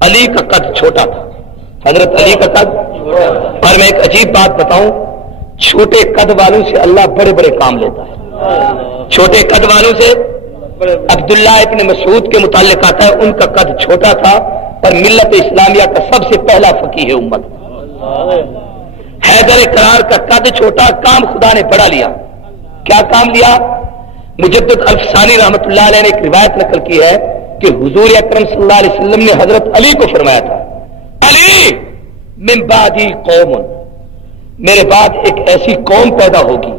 علی کا قد چھوٹا تھا، حضرت علی کا قد. اور میں ایک عجیب بات بتاؤں، چھوٹے قد والوں سے اللہ بڑے بڑے کام لیتا ہے. چھوٹے قد والوں سے عبداللہ ابن مسعود کے متعلق آتا ہے ان کا قد چھوٹا تھا اور ملت اسلامیہ کا سب سے پہلا فقیہ امت. حیدر کرار کا قد چھوٹا، کام خدا نے بڑا لیا. کیا کام لیا؟ مجدد الفسانی رحمۃ اللہ علیہ نے ایک روایت نقل کی ہے کہ حضور اکرم صلی اللہ علیہ وسلم نے حضرت علی کو فرمایا تھا، علی من بعدی قوم، میرے بعد ایک ایسی قوم پیدا ہوگی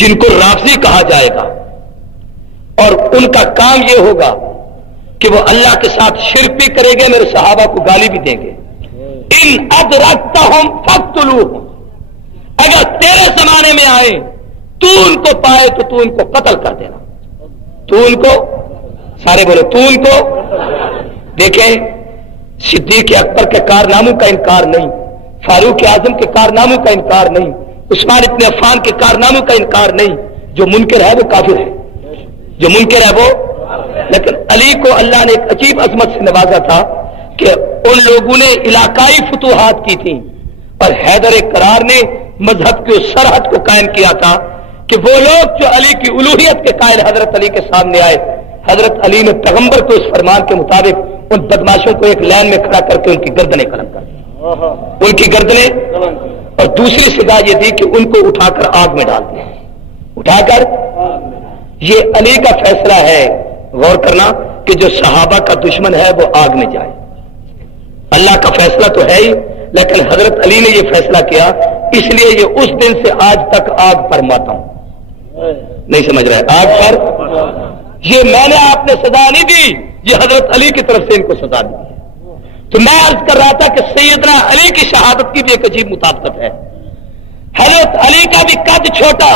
جن کو رافضی کہا جائے گا، اور ان کا کام یہ ہوگا کہ وہ اللہ کے ساتھ شرک بھی کریں گے، میرے صحابہ کو گالی بھی دیں گے. ان ادرکتہم فاقتلوہم، اگر تیرے زمانے میں آئے تو ان کو پائے تو تو ان کو قتل کر دینا. تو ان کو، سارے بولو تو ان کو. دیکھیں صدیق اکبر کے کارناموں کا انکار نہیں، فاروق اعظم کے کارناموں کا انکار نہیں، عثمان ابن عفان کے کارناموں کا انکار نہیں. جو منکر ہے وہ کافر ہے، جو منکر ہے وہ. لیکن علی کو اللہ نے ایک عجیب عظمت سے نوازا تھا کہ ان لوگوں نے علاقائی فتوحات کی تھیں اور حیدر کرار نے مذہب کی اس سرحد کو قائم کیا تھا کہ وہ لوگ جو علی کی الوہیت کے قائل حضرت علی کے سامنے آئے، حضرت علی نے پیغمبر کو اس فرمان کے مطابق ان بدماشوں کو ایک لائن میں کھڑا کر کے ان کی گردنیں قلم کر دی، ان کی گردنیں. اور دوسری سزا یہ دی کہ ان کو اٹھا کر آگ میں ڈال دیا، اٹھا کر. یہ علی کا فیصلہ ہے، غور کرنا، کہ جو صحابہ کا دشمن ہے وہ آگ میں جائے. اللہ کا فیصلہ تو ہے ہی، لیکن حضرت علی نے یہ فیصلہ کیا، اس لیے یہ اس دن سے آج تک آگ پر ماتا ہوں. نہیں سمجھ رہے؟ آگ پر. یہ میں نے آپ نے سزا نہیں دی، یہ حضرت علی کی طرف سے ان کو سزا دی. تو میں عرض کر رہا تھا کہ سیدنا علی کی شہادت کی بھی ایک عجیب مطابقت ہے. حضرت علی کا بھی قد چھوٹا،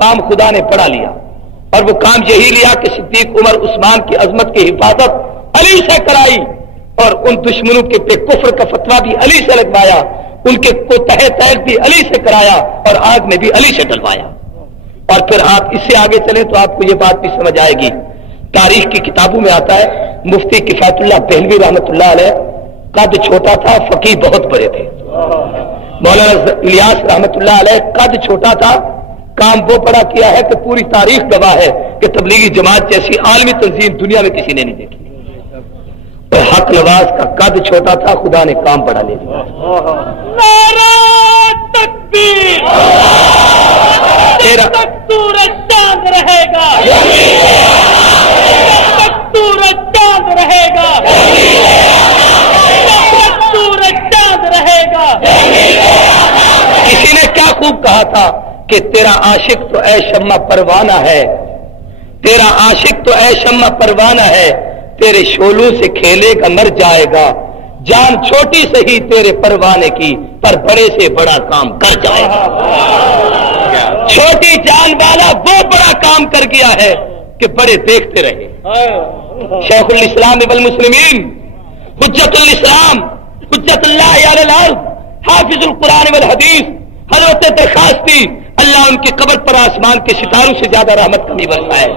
کام خدا نے بڑا لیا، اور وہ کام یہی لیا کہ صدیق عمر عثمان کی عظمت کی حفاظت علی سے کرائی، اور ان دشمنوں کے پہ کفر کا فتویٰ بھی علی سے لگوایا، ان کے کو تہہ تہہ بھی علی سے کرایا، اور آگ میں بھی علی سے ڈلوایا. اور پھر آپ اس سے آگے چلیں تو آپ کو یہ بات بھی سمجھ آئے گی. تاریخ کی کتابوں میں آتا ہے، مفتی کفایت اللہ دہلوی رحمۃ اللہ علیہ قد چھوٹا تھا، فقیہ بہت بڑے تھے. مولانا الیاس رحمۃ اللہ علیہ قد چھوٹا تھا، کام وہ بڑا کیا ہے کہ پوری تاریخ گواہ ہے کہ تبلیغی جماعت جیسی عالمی تنظیم دنیا میں کسی نے نہیں دیکھی. تو حق نواز کا قد چھوٹا تھا، خدا نے کام بڑا لے لیا. نعرہ تکبیر، جب تک سورج چاند رہے گا، جب تک سورج چاند رہے گا، جب تک سورج چاند رہے گا. کسی نے کیا خوب کہا تھا کہ تیرا عاشق تو اے شمع پروانہ ہے، تیرا عاشق تو اے شمع پروانہ ہے، تیرے شعلوں سے کھیلے گا مر جائے گا، جان چھوٹی سہی تیرے پروانے کی پر بڑے سے بڑا کام کر جائے گا. چھوٹی جان والا وہ بڑا کام کر گیا ہے کہ بڑے دیکھتے رہے. شیخ الاسلام والمسلمین، حجت الاسلام، حجت اللہ علی الارض، حافظ القرآن والحدیث، حضرت درخواستی، اللہ ان کی قبر پر آسمان کے ستاروں سے زیادہ رحمت کمی برسائے.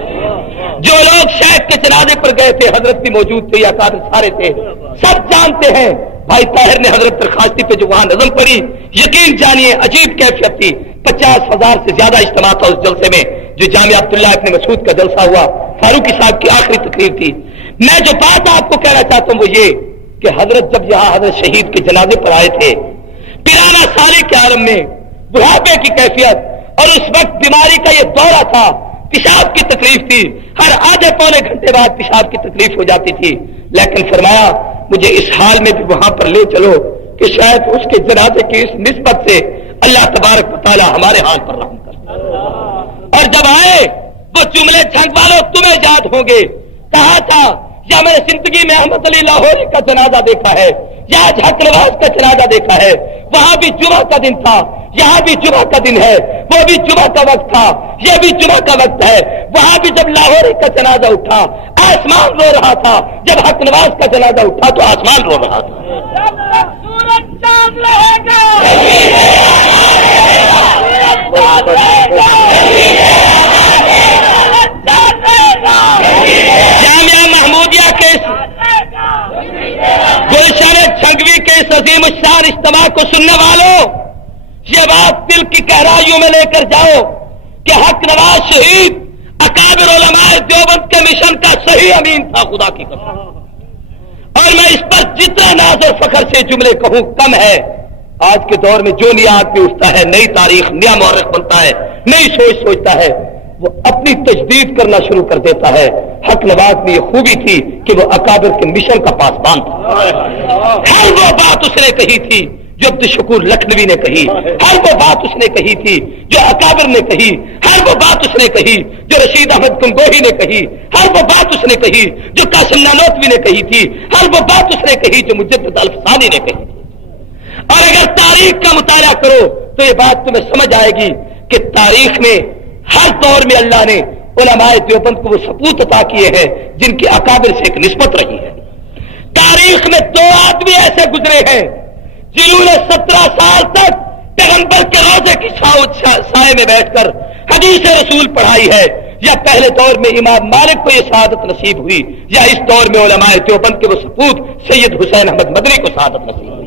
جو لوگ شیخ کے جنازے پر گئے تھے، حضرت بھی موجود تھے یا قادر سارے تھے، سب جانتے ہیں بھائی طاہر نے حضرت درخواستی پہ جو وہاں نظم پڑھی، یقین جانیے عجیب کیفیت تھی. 50,000 سے زیادہ اجتماع تھا اس جلسے میں، جو جامعہ عبداللہ ابن مسعود کا جلسہ ہوا، فاروقی صاحب کی آخری تقریر تھی. میں جو بات آپ کو کہنا چاہتا ہوں وہ یہ کہ حضرت جب یہاں حضرت شہید کے جنازے پر آئے تھے، پیرانہ سالے کے عالم میں، بڑھاپے کی کیفیت، اور اس وقت بیماری کا یہ دورہ تھا، پیشاب کی تکلیف تھی، ہر آدھے پونے گھنٹے بعد پیشاب کی تکلیف ہو جاتی تھی. لیکن فرمایا مجھے اس حال میں بھی وہاں پر لے چلو کہ شاید اس کے جنازے کی اس نسبت سے اللہ تبارک و تعالی ہمارے حال پر رحم کر. اور جب آئے وہ جملے جھنگ والوں تمہیں یاد ہوں گے، کہا تھا یا میں نے زندگی میں احمد علی لاہوری کا جنازہ دیکھا ہے، یا حق نواز کا جنازہ دیکھا ہے، وہاں بھی جمعہ کا دن تھا، یہاں بھی جمعہ کا دن ہے، وہ بھی جمعہ کا وقت تھا، یہ بھی جمعہ کا وقت ہے. وہاں بھی جب لاہوری کا جنازہ اٹھا آسمان رو رہا تھا، جب حق نواز کا جنازہ اٹھا تو آسمان رو رہا تھا. سورج چاند رہے گا، جامعہ محمودیہ کے گلشن چھنگوی کے اس عظیم الشان اجتماع کو سننے والوں، یہ بات دل کی گہرائیوں میں لے کر جاؤ کہ حق نواز شہید اکابر علماء دیوبند کے مشن کا صحیح امین تھا، خدا کی قسم، اور میں اس پر جتنا ناز اور فخر سے جملے کہوں کم ہے۔ آج کے دور میں جو نیا آدمی اٹھتا ہے، نئی تاریخ، نیا مورخ بنتا ہے، نئی سوچ سوچتا ہے، وہ اپنی تجدید کرنا شروع کر دیتا ہے۔ حق نواز میں یہ خوبی تھی کہ وہ اکابر کے مشن کا پاسبان تھا۔ ہر وہ بات اس نے کہی تھی جو عبد الشکور لکھنوی نے کہی، ہر وہ بات اس نے کہی تھی جو اکابر نے کہی، ہر وہ بات اس نے کہی جو رشید احمد گنگوہی نے کہی، ہر وہ بات اس نے کہی جو قاسم نانوتوی نے کہی تھی، ہر وہ بات اس نے کہی جو مجدد الفسانی نے کہی تھی۔ اور اگر تاریخ کا مطالعہ کرو تو یہ بات تمہیں سمجھ آئے گی کہ تاریخ میں ہر دور میں اللہ نے علماء دیوبند کو وہ ثبوت عطا کیے ہیں جن کی اکابر سے ایک نسبت رہی ہے۔ تاریخ میں 2 آدمی ایسے گزرے ہیں جنہوں نے 17 سال تک پیغمبر کے روضے کی سائے میں بیٹھ کر حدیث رسول پڑھائی ہے، یا پہلے دور میں امام مالک کو یہ سعادت نصیب ہوئی، یا اس دور میں علماء دیوبند کے وہ سپوت سید حسین احمد مدنی کو سعادت نصیب ہوئی۔